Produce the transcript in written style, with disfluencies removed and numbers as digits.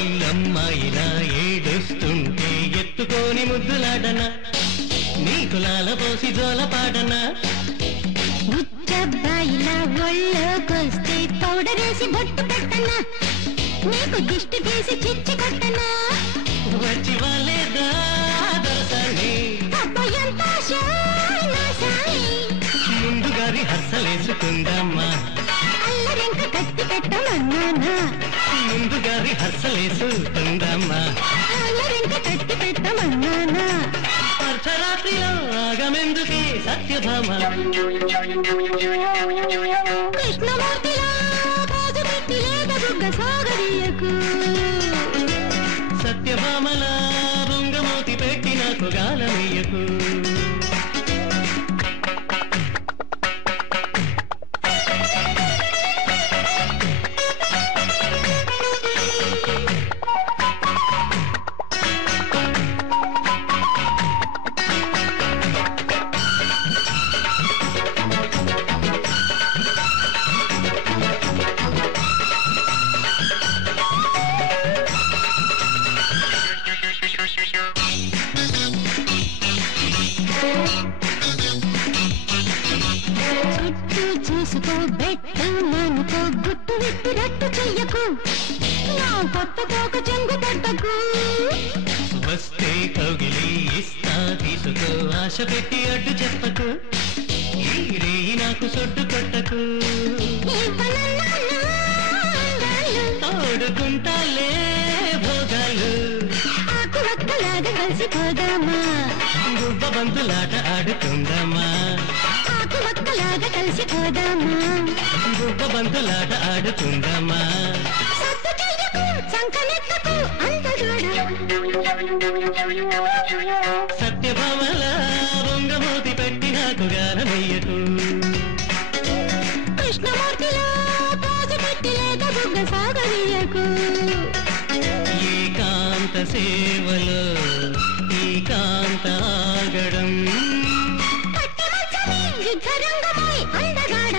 ఒళ్ళమ్మాయిలా ఏడుస్తుంటే ఎత్తుకొని ముద్దులాడనా నీకు లాలపోసి జోలపాడనా ముచ్చబ్బాయిలా ఒళ్ళోకొస్తే పౌడరేసి బొట్టు పెట్టనా నీకు దిష్టి తీసి చిచ్చి కొట్టనా వచ్చి వాళ్ళేదా దొరసాని ముందుగా రిహర్సలేసుకుందమ్మా అల్లరింక కట్టి పెట్టమన్నానా ముందుగా రిహర్సలేసుకుందమ్మా అల్లరింక కట్టి పెట్టమన్నానా అర్ధరాత్రిలో ఆగమెందుకే సత్యభామ కృష్ణమూర్తిలా కాజు పెట్టి లేక బుగ్గ సాగదీయకు సత్యభామల బొంగమూతి పెట్టి నాకు గాలమీయకు చూసుకో బెట్టు మనకో గుట్టు విప్పి రట్టు చెయ్యకు నా కొత్త తోక చెంగు పట్టకు వస్తే కౌగిలి ఇస్తా తీసుకో ఆశ పెట్టి అడ్డు చెప్పకు ఈ రేయి నాకు సొట్టు కొట్టకు తోడుకుంటాలే భోగాలు ఆకు ఒక్కలాగా కలిసిపోదామా గుబ్బ బంతులాట ఆడుకుందామా ఒక్కలాగా కలిసిపోదామా గుబ్బ బంతులాట ఆడుకుందామా సత్తు చెయ్యకు సంకనెత్తకు అందగాడ సత్యభామల బొంగమూతి పెట్టి నాకు గాలమయ్యకు కృష్ణమూర్తిలో పోజు పెట్టి లేక బుగ్గ సాగనీయకు ఏకాంత సేవలో ఏకాంత ఆగడం యుద్ధరంగమై అందగాడ